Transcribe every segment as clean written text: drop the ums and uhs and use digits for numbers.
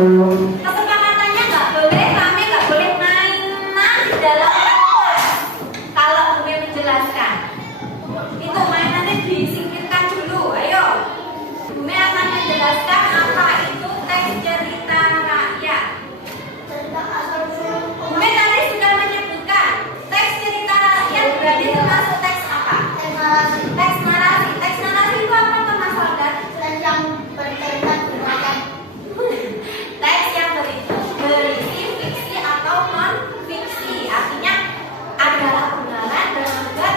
Kesepakatannya nggak boleh rame, nggak boleh mainan di dalam kelas. Kalau Bumi menjelaskan, itu mainannya disingkirkan dulu. Ayo, Bumi akan menjelaskan apa itu teks cerita rakyat. Bumi tadi sudah menyebutkan teks cerita rakyat berarti termasuk teks apa? Teks narasi. Teks narasi. Teks narasi itu apa tuh Mas Saudara? Teks yang bercerita tentang Teks yang berisi fiksi atau non fiksi, artinya adalah kebenaran dan juga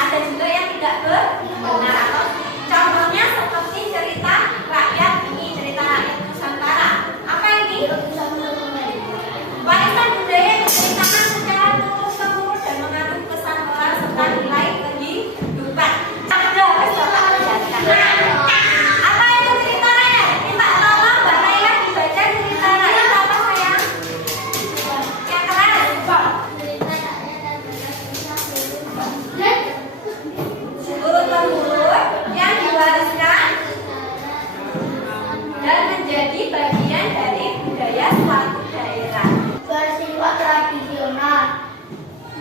ada juga yang tidak benar. Atau contohnya seperti cerita rakyat ini, cerita rakyat Nusantara. Apa ini? Warisan budaya yang diceritakan secara turun temurun dan mengandung kesan moral serta nilai kehidupan. Ada beserta penjelasan. Apa itu cerita rakyat? Minta tolong Mbak Naila dibaca cerita rakyat apa sayang? Yang keras, turun temurun yang diwariskan dan menjadi bagian dari budaya suatu daerah. bersifat tradisional,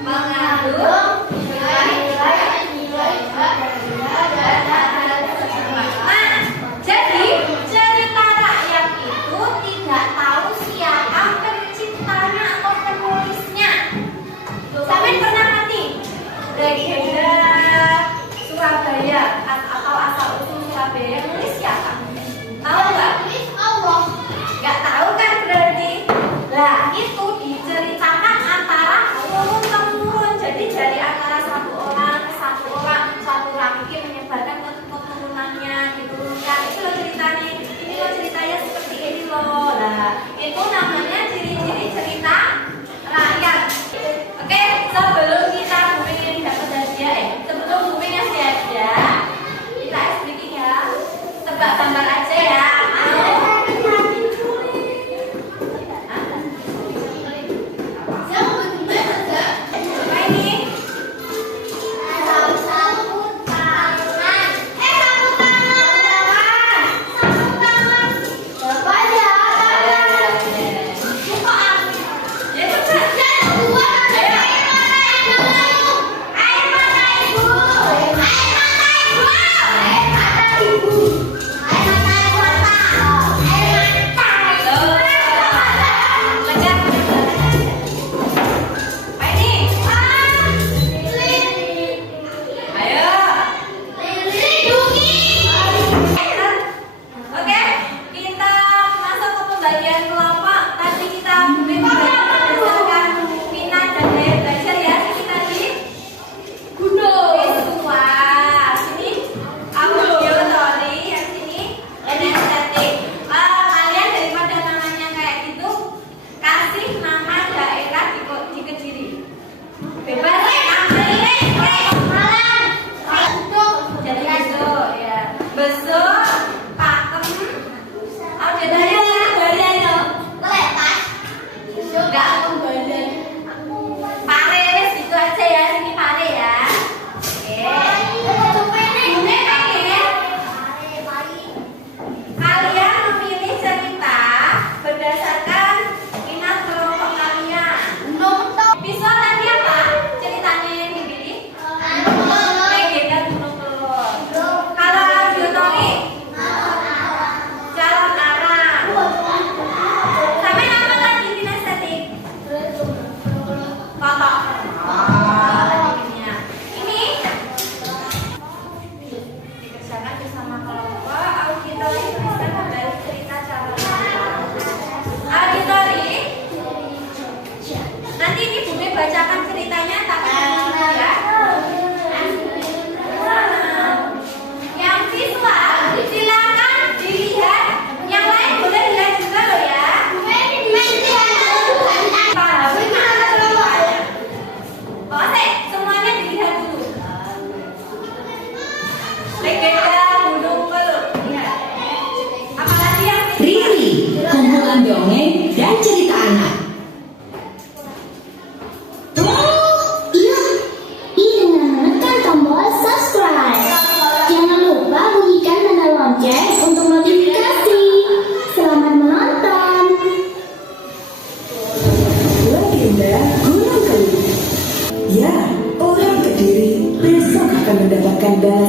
Mengandung nilai-nilai budaya dan adat setempat. Nah, jadi cerita rakyat itu tidak tahu siapa penciptanya atau penulisnya. Sampai pernah ngerti legenda Surabaya atau asal usul Surabaya nulis siapa? Tahu nggak? Allah. Nggak tahu kan berarti? Lah itu diceritakan antara turun temurun. Jadi dari antara satu orang ke satu orang, satu laki menyebarkan ke keturunannya, diturunkan. Itu loh ceritanya. Ini loh ceritanya seperti ini loh. Lah itu namanya ciri-ciri cerita rakyat. Oke, sebelum kita booming dapat hadiah, sebelum booming ngasih hadiah, kita speaking ya.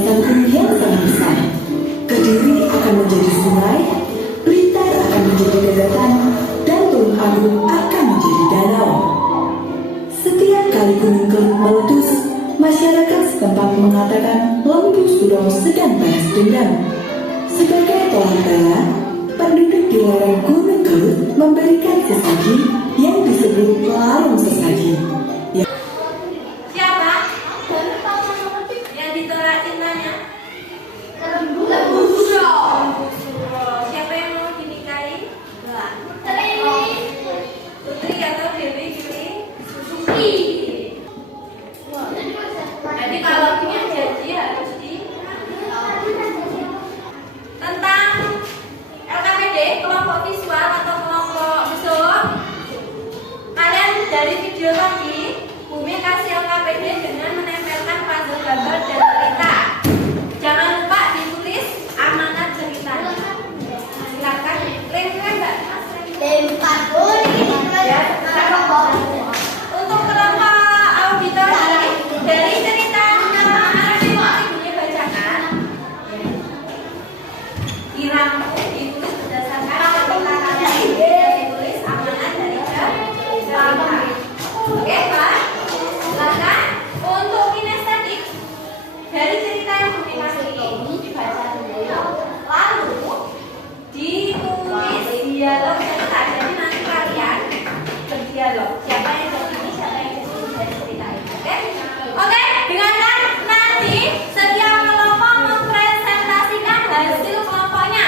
kawasan yang sangat besar. Kediri akan menjadi sungai, Blitar akan menjadi daratan, dan Tulung Agung akan menjadi danau. Setiap kali gunung Keluk meletus, masyarakat setempat mengatakan Lembu Suro sedang balas dendam. Sebagai tolak bala, penduduk di lereng Gunung Keluk memberikan sesaji yang disebut larung sesaji. Siapa yang ditolak cintanya? Lembu Suro. Siapa yang mau dinikahi? Putri atau Dewi pilih? Jadi kalau punya janji harus di tentang LKPD, kelompok visual atau kelompok besok. Kalian dari video tadi, Bumi kasih LKPD dengan menempelkan puzzle gambar dan cerita. Jangan lupa ditulis amanat ceritanya. Silakan lempar Mbak. Lempar Ya, untuk kelompok auditori dari cerita nama arti Bumi bacakan dirangkum ditulis berdasarkan cerita kalian dan ditulis amanat dari cerita. Oke Pak, silakan. Untuk kinestetik dari cerita yang Bumi kasih dibaca dulu, lalu ditulis dialog cerita. Jadi nanti kalian berdialog. Siapa yang jadi ini, siapa yang jadi ini dari cerita ini. Oke, dengarkan nanti setiap kelompok mempresentasikan hasil kelompoknya.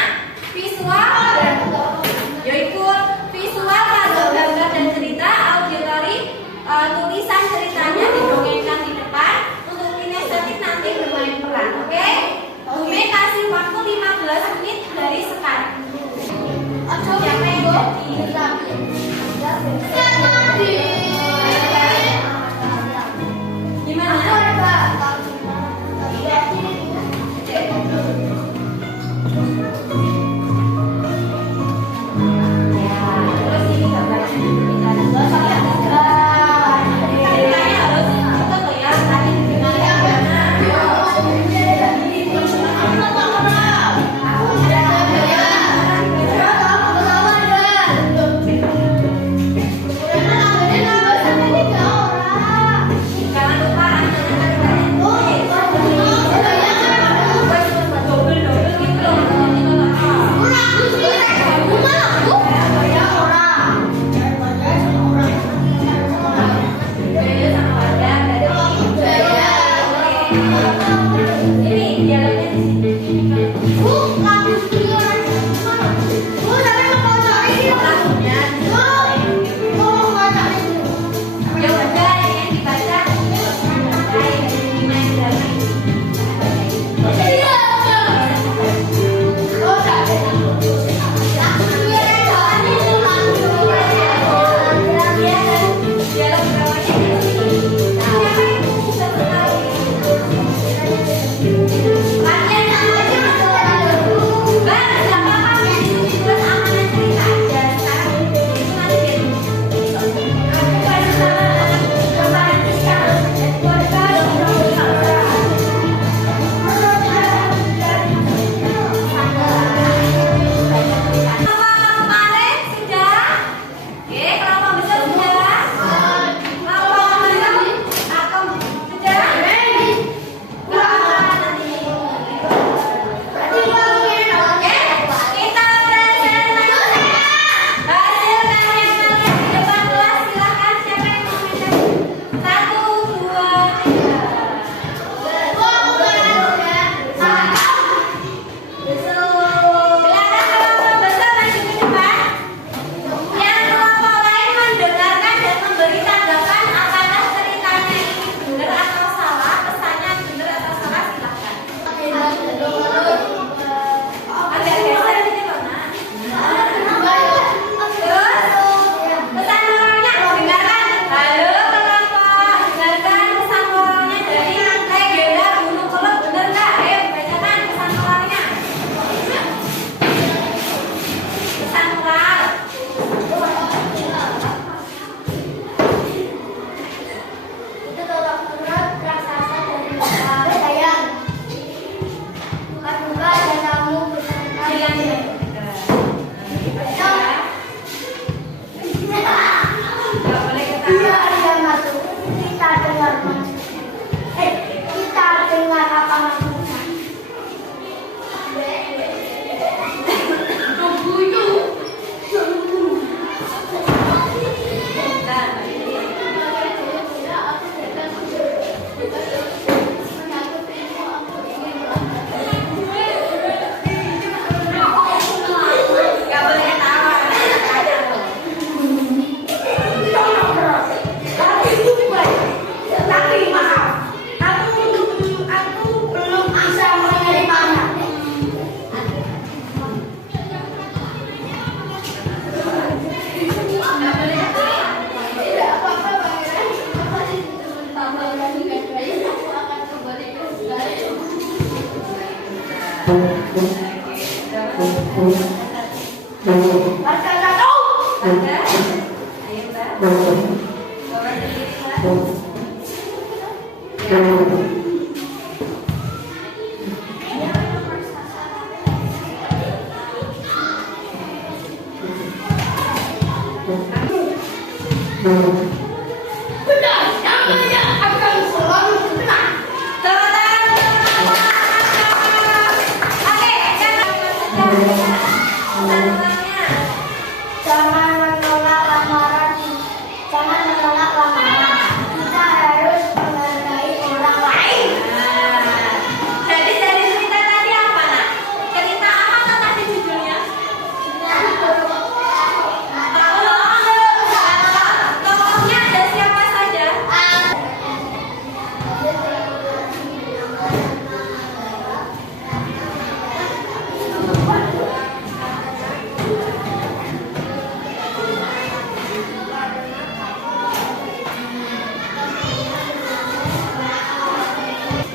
Visual dan yaitu visual, puzzle gambar dan cerita, auditori, tulisan ceritanya didongengkan di depan. Untuk kinestetik nanti bermain peran. Oke? Bumi kasih waktu 15 menit dari sekarang. Siapa yang jadi? Gimana? Terus ini gambarnya ceritanya harus kita loh ya, tadi gimana? Jangan lupa double gitu loh. Beda sama wadah dari ini dialognya di sini. Ya udah yang dibaca baik imajinasi. Dialog bawahnya siapa yang bisa sekali? Latihan sama aja. Bang, siapa kamu yang ditulis amanat cerita aja sekarang itu nanti jadi. Aku pada kemarin sekarang kemarin sudah, oke, kelompok besar sudah, kelompok menengah atau sudah, oke, kita presentasi hasil karya kalian di depan kelas. Silakan siapa yang mau minta? 1, 2, 3. Silakan kelompok besar maju ke depan. Yang kelompok lain mendengarkan dan memberi tanggapan apakah ceritanya ini benar atau salah, pesannya benar atau salah, silakan. Agak geser sini loh Nak. Terus pesan moralnya dengarkan. Halo kelompok, dengarkan pesan moralnya dari legenda Gunung Keluk, benar nggak? Ayo bacakan pesan moralnya. Pesan moral. Itu tolak surat raksasa dari sayang. Warga satu. Warga. Ayo Mbak. Bawa sendiri Mbak. Benar, namanya akan selalu tenang. Tepuk tangan. Oke, Jangan menolak lamaran. Jangan menolak lamaran. Kita harus menghargai orang lain. Jadi dari cerita tadi apa nak? Cerita apa kan tadi judulnya? Tokohnya ada siapa saja?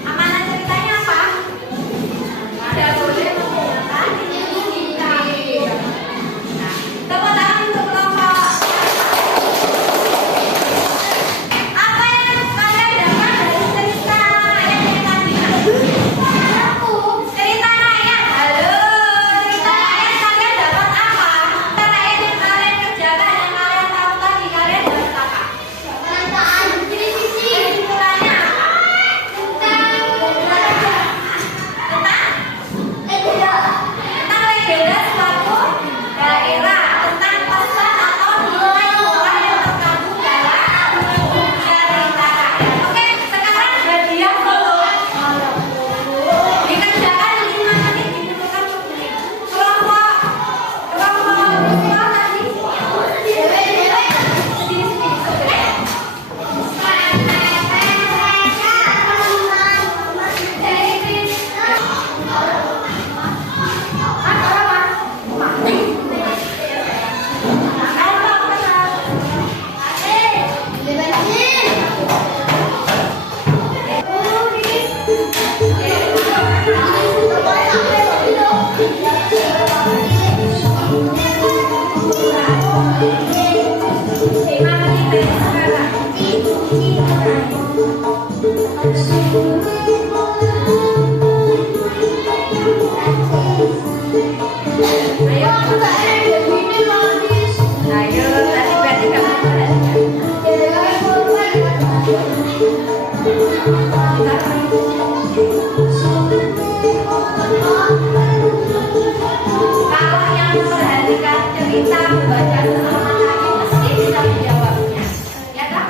Amanah ceritanya apa? Ada boleh menggunakan ini. Tepuk tangan untuk kelompok. Apa yang kalian dapat dari cerita yang tadi? Cerita rakyat. Halo, cerita rakyat kalian dapat apa? Cerita rakyat yang kalian kerjakan, yang kalian tahu tadi, kalian dapat apa? Kesimpulannya apa? Tentang legenda suatu daerah, tentang pesan atau nilai moral yang terkandung dalam cerita rakyat. Oke, sekarang hadiah dulu. Dikerjakan 5 menit, dibutuhkan 10 menit. Kelompok tadi. Ayo, tadi berarti kamu kalau yang memperhatikan cerita membaca selama tadi mesti bisa menjawabnya. Ya kan?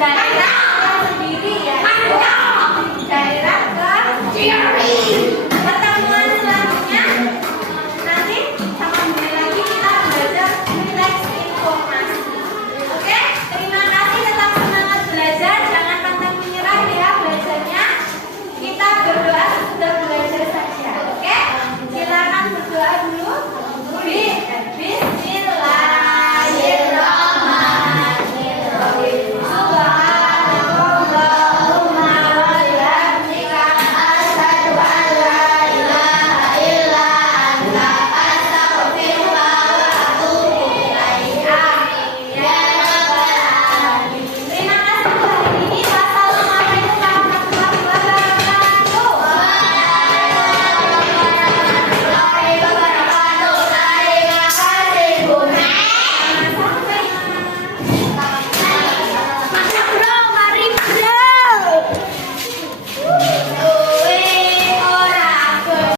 daerah sendiri ya. Daerah ke